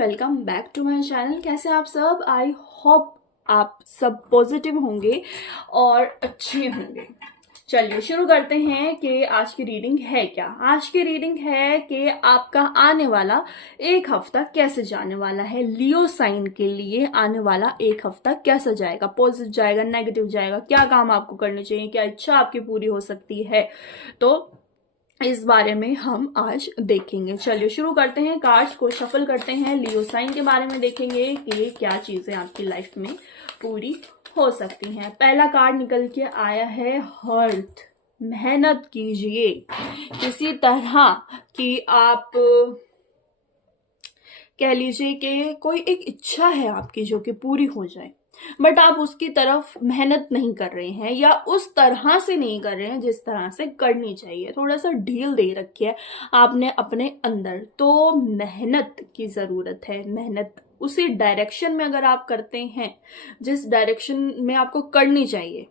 Welcome back to my channel. कैसे आप सब? आई होप आप सब पॉजिटिव होंगे और अच्छे होंगे। चलिए शुरू करते हैं कि आज की रीडिंग है क्या। आज की रीडिंग है कि आपका आने वाला एक हफ्ता कैसे जाने वाला है। लियो साइन के लिए आने वाला एक हफ्ता कैसा जाएगा, पॉजिटिव जाएगा, नेगेटिव जाएगा, क्या काम आपको करने चाहिए, क्या इच्छा आपकी पूरी हो सकती है, तो इस बारे में हम आज देखेंगे। चलिए शुरू करते हैं, कार्ड्स को शफल करते हैं, लियो साइन के बारे में देखेंगे कि क्या चीजें आपकी लाइफ में पूरी हो सकती हैं। पहला कार्ड निकल के आया है हर्ट। मेहनत कीजिए किसी तरह कि आप कह लीजिए कि कोई एक इच्छा है आपकी जो कि पूरी हो जाए, बट आप उसकी तरफ मेहनत नहीं कर रहे हैं या उस तरह से नहीं कर रहे हैं जिस तरह से करनी चाहिए। थोड़ा सा ढील दे रखी है आपने अपने अंदर, तो मेहनत की जरूरत है। मेहनत उसी डायरेक्शन में अगर आप करते हैं जिस डायरेक्शन में आपको करनी चाहिए,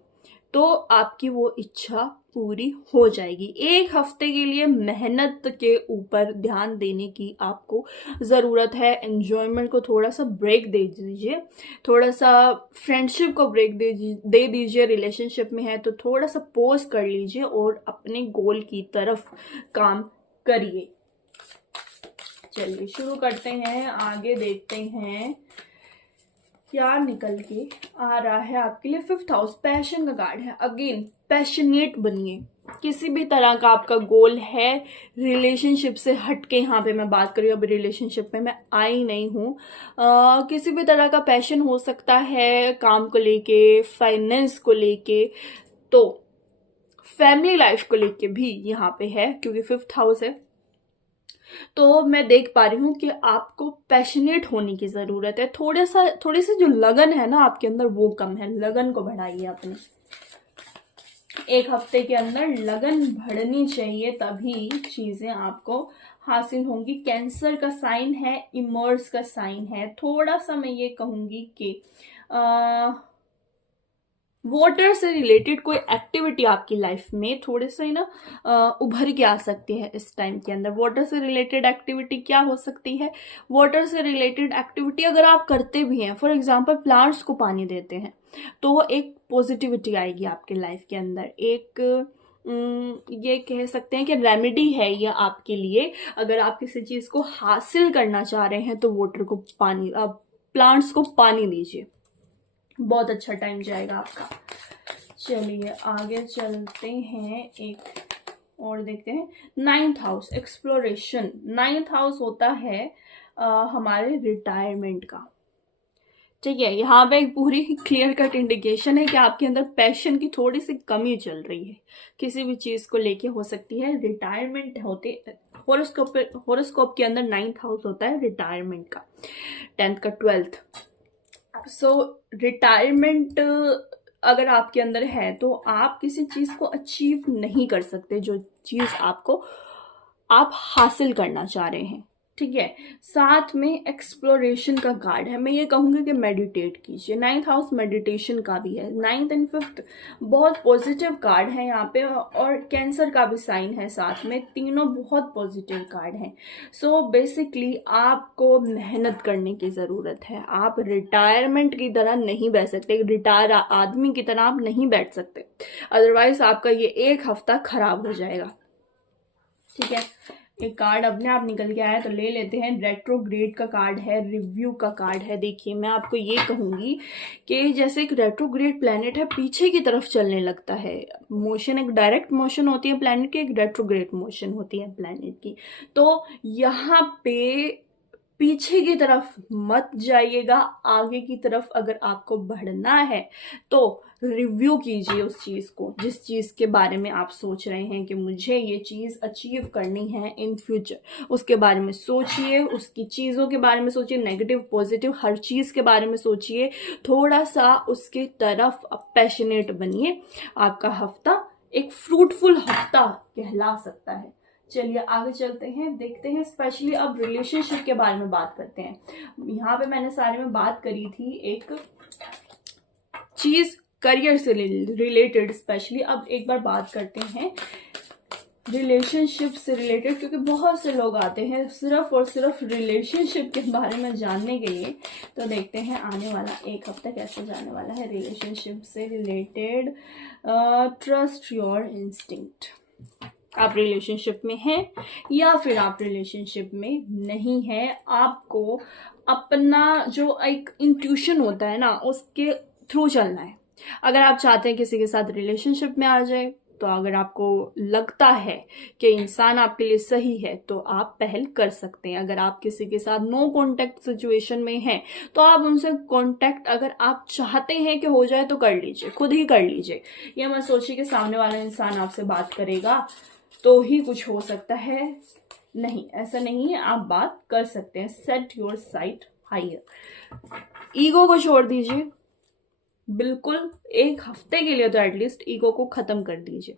तो आपकी वो इच्छा पूरी हो जाएगी। एक हफ्ते के लिए मेहनत के ऊपर ध्यान देने की आपको ज़रूरत है। एंजॉयमेंट को थोड़ा सा ब्रेक दे दीजिए, थोड़ा सा फ्रेंडशिप को ब्रेक दे दीजिए। रिलेशनशिप में है तो थोड़ा सा पॉज कर लीजिए और अपने गोल की तरफ काम करिए। चलिए शुरू करते हैं, आगे देखते हैं क्या निकल के आ रहा है आपके लिए। 5th हाउस, पैशन का कार्ड है। अगेन पैशनेट बनिए। किसी भी तरह का आपका गोल है रिलेशनशिप से हटके, यहाँ पे मैं बात कर रही हूँ, अभी रिलेशनशिप में मैं आई नहीं हूँ। किसी भी तरह का पैशन हो सकता है, काम को लेके, फाइनेंस को लेके, तो फैमिली लाइफ को लेके भी यहाँ पे है क्योंकि 5th हाउस है। तो मैं देख पा रही हूँ कि आपको पैशनेट होने की जरूरत है। थोड़ी सी जो लगन है ना आपके अंदर वो कम है, लगन को बढ़ाइए अपनी। एक हफ्ते के अंदर लगन बढ़नी चाहिए, तभी चीजें आपको हासिल होंगी। कैंसर का साइन है, इमर्स का साइन है। थोड़ा सा मैं ये कहूंगी कि वाटर से रिलेटेड कोई एक्टिविटी आपकी लाइफ में थोड़े से ना उभर के आ सकती है इस टाइम के अंदर। वाटर से रिलेटेड एक्टिविटी क्या हो सकती है? वाटर से रिलेटेड एक्टिविटी अगर आप करते भी हैं, फॉर एग्जांपल प्लांट्स को पानी देते हैं, तो एक पॉजिटिविटी आएगी आपके लाइफ के अंदर। एक ये कह सकते हैं कि रेमेडी है ये आपके लिए। अगर आप किसी चीज को हासिल करना चाह रहे हैं तो वाटर को पानी, प्लांट्स को पानी दीजिए, बहुत अच्छा टाइम जाएगा आपका। चलिए आगे चलते हैं, एक और देखते हैं। 9th house, exploration. 9th house होता है हमारे रिटायरमेंट का। ठीक है, यहाँ पे एक पूरी क्लियर कट इंडिकेशन है कि आपके अंदर पैशन की थोड़ी सी कमी चल रही है, किसी भी चीज को लेके हो सकती है। रिटायरमेंट होते हॉरोस्कोप के अंदर 9th हाउस होता है रिटायरमेंट का, 10th का 12th। सो रिटायरमेंट अगर आपके अंदर है तो आप किसी चीज को अचीव नहीं कर सकते जो चीज आप हासिल करना चाह रहे हैं। ठीक है, साथ में एक्सप्लोरेशन का कार्ड है। मैं ये कहूंगी कि मेडिटेट कीजिए। 9th हाउस मेडिटेशन का भी है। 9th एंड 5th बहुत पॉजिटिव कार्ड है यहाँ पे, और कैंसर का भी साइन है साथ में। तीनों बहुत पॉजिटिव कार्ड हैं। सो बेसिकली आपको मेहनत करने की जरूरत है। आप रिटायरमेंट की तरह नहीं बैठ सकते, रिटायर आदमी की तरह आप नहीं बैठ सकते, अदरवाइज आपका ये एक हफ्ता खराब हो जाएगा। ठीक है, एक कार्ड अपने आप निकल के आया तो ले लेते हैं। रेट्रोग्रेड का कार्ड है, रिव्यू का कार्ड है। देखिए मैं आपको ये कहूंगी कि जैसे एक रेट्रोग्रेड प्लैनेट है, पीछे की तरफ चलने लगता है। मोशन एक डायरेक्ट मोशन होती है प्लैनेट की, एक रेट्रोग्रेड मोशन होती है प्लैनेट की। तो यहाँ पे पीछे की तरफ मत जाइएगा, आगे की तरफ अगर आपको बढ़ना है तो रिव्यू कीजिए उस चीज को, जिस चीज के बारे में आप सोच रहे हैं कि मुझे ये चीज अचीव करनी है इन फ्यूचर। उसके बारे में सोचिए, उसकी चीजों के बारे में सोचिए, नेगेटिव पॉजिटिव हर चीज के बारे में सोचिए। थोड़ा सा उसके तरफ पैशनेट बनिए। आपका हफ्ता एक फ्रूटफुल हफ्ता कहला सकता है। चलिए आगे चलते हैं, देखते हैं। स्पेशली अब रिलेशनशिप के बारे में बात करते हैं। यहाँ पे मैंने सारे में बात करी थी एक चीज करियर से रिलेटेड स्पेशली। अब एक बार बात करते हैं रिलेशनशिप से रिलेटेड, क्योंकि बहुत से लोग आते हैं सिर्फ और सिर्फ रिलेशनशिप के बारे में जानने के लिए। तो देखते हैं आने वाला एक हफ्ता कैसे जाने वाला है रिलेशनशिप से रिलेटेड। Trust your instinct. आप रिलेशनशिप में हैं या फिर आप रिलेशनशिप में नहीं हैं, आपको अपना जो एक इंट्यूशन होता है ना उसके थ्रू चलना है। अगर आप चाहते हैं किसी के साथ रिलेशनशिप में आ जाए, तो अगर आपको लगता है कि इंसान आपके लिए सही है तो आप पहल कर सकते हैं। अगर आप किसी के साथ नो कांटेक्ट सिचुएशन में हैं तो आप उनसे कांटेक्ट अगर आप चाहते हैं कि हो जाए तो कर लीजिए, खुद ही कर लीजिए। ये मत सोचिए कि सामने वाला इंसान आपसे बात करेगा तो ही कुछ हो सकता है, नहीं, ऐसा नहीं है। आप बात कर सकते हैं। Set your sight higher. Ego को छोड़ दीजिए बिल्कुल, एक हफ्ते के लिए तो एटलीस्ट ईगो को खत्म कर दीजिए,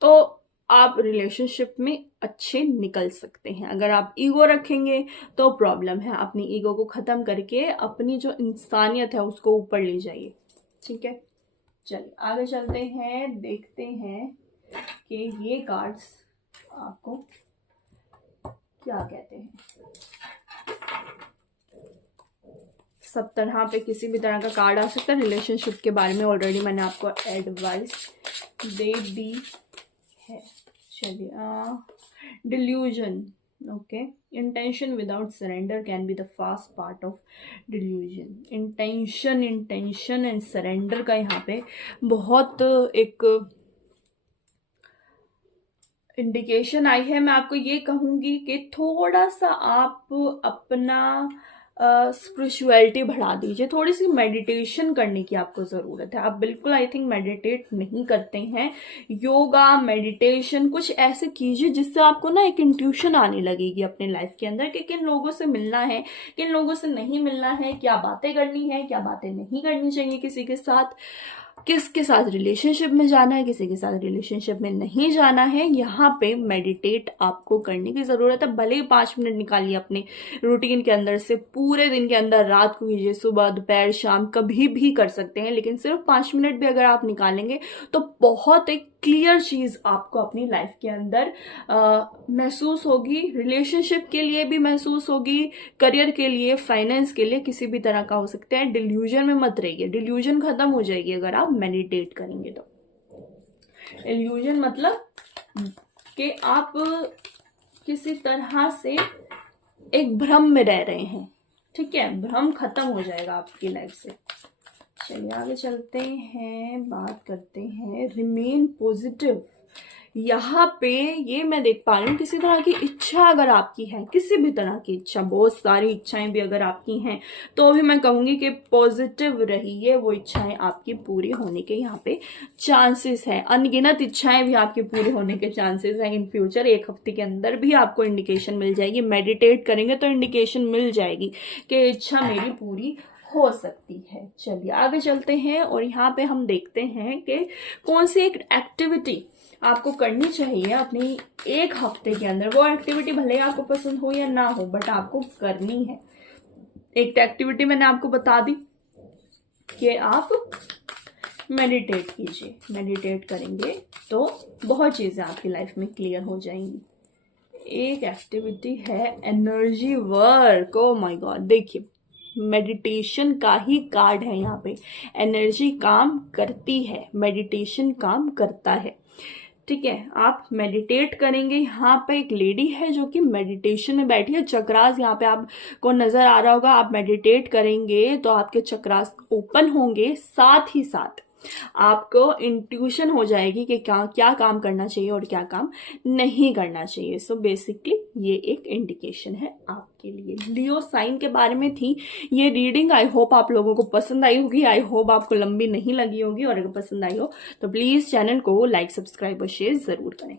तो आप रिलेशनशिप में अच्छे निकल सकते हैं। अगर आप ईगो रखेंगे तो प्रॉब्लम है। अपनी ईगो को खत्म करके अपनी जो इंसानियत है उसको ऊपर ले जाइए, ठीक है। चलिए आगे चलते हैं, देखते हैं कि ये कार्ड्स आपको क्या कहते हैं। सब तरह पे किसी भी तरह का कार्ड आ सकता है। रिलेशनशिप के बारे में ऑलरेडी मैंने आपको एडवाइस दे दी है। चलिए, delusion, okay. Intention without surrender can be the fast part of delusion. Intention and surrender का यहाँ पे बहुत एक इंडिकेशन आई है। मैं आपको ये कहूँगी कि थोड़ा सा आप अपना स्पिरिचुअलिटी बढ़ा दीजिए, थोड़ी सी मेडिटेशन करने की आपको ज़रूरत है। आप बिल्कुल आई थिंक मेडिटेट नहीं करते हैं। योगा, मेडिटेशन कुछ ऐसे कीजिए जिससे आपको ना एक इंट्यूशन आने लगेगी अपने लाइफ के अंदर कि किन लोगों से मिलना है, किन लोगों से नहीं मिलना है, क्या बातें करनी है, क्या बातें नहीं करनी चाहिए किसी के साथ, किसके साथ रिलेशनशिप में जाना है, किसी के साथ रिलेशनशिप में नहीं जाना है। यहाँ पे मेडिटेट आपको करने की ज़रूरत है। भले ही 5 मिनट निकालिए अपने रूटीन के अंदर से, पूरे दिन के अंदर, रात को कीजिए, सुबह, दोपहर, शाम, कभी भी कर सकते हैं, लेकिन सिर्फ 5 मिनट भी अगर आप निकालेंगे तो बहुत एक क्लियर चीज़ आपको अपनी लाइफ के अंदर महसूस होगी। रिलेशनशिप के लिए भी महसूस होगी, करियर के लिए, फाइनेंस के लिए, किसी भी तरह का हो सकता है। डिल्यूजन में मत रहिए, डिल्यूजन खत्म हो जाएगी अगर आप मेडिटेट करेंगे तो। इल्यूजन मतलब कि आप किसी तरह से एक भ्रम में रह रहे हैं, ठीक है। भ्रम खत्म हो जाएगा आपकी लाइफ से। चलिए आगे चलते हैं, बात करते हैं रिमेन पॉजिटिव। यहाँ पे ये मैं देख पा रही हूँ, किसी तरह की इच्छा अगर आपकी है, किसी भी तरह की इच्छा, बहुत सारी इच्छाएं भी अगर आपकी हैं, तो भी मैं कहूँगी कि पॉजिटिव रहिए। वो इच्छाएं आपकी पूरी होने के यहाँ पे चांसेस है। अनगिनत इच्छाएं भी आपकी पूरी होने के चांसेस है इन फ्यूचर। एक हफ्ते के अंदर भी आपको इंडिकेशन मिल जाएगी। मेडिटेट करेंगे तो इंडिकेशन मिल जाएगी कि इच्छा मेरी पूरी हो सकती है। चलिए आगे चलते हैं और यहाँ पे हम देखते हैं कि कौन सी एक एक्टिविटी आपको करनी चाहिए अपनी एक हफ्ते के अंदर। वो एक्टिविटी भले आपको पसंद हो या ना हो, बट आपको करनी है। एक एक्टिविटी मैंने आपको बता दी कि आप मेडिटेट कीजिए। मेडिटेट करेंगे तो बहुत चीज़ें आपकी लाइफ में क्लियर हो जाएंगी। एक एक्टिविटी है energy work. Oh my God, देखिए मेडिटेशन का ही कार्ड है यहाँ पे। एनर्जी काम करती है, मेडिटेशन काम करता है, ठीक है। आप मेडिटेट करेंगे। यहाँ पे एक लेडी है जो कि मेडिटेशन में बैठी है। चक्रास यहाँ पे आपको नजर आ रहा होगा। आप मेडिटेट करेंगे तो आपके चक्रास ओपन होंगे, साथ ही साथ आपको इंट्यूशन हो जाएगी कि क्या काम करना चाहिए और क्या काम नहीं करना चाहिए। सो बेसिकली ये एक इंडिकेशन है आपके लिए। लियो साइन के बारे में थी ये रीडिंग। आई होप आप लोगों को पसंद आई होगी। आई होप आपको लंबी नहीं लगी होगी, और अगर पसंद आई हो तो प्लीज चैनल को लाइक, सब्सक्राइब और शेयर जरूर करें।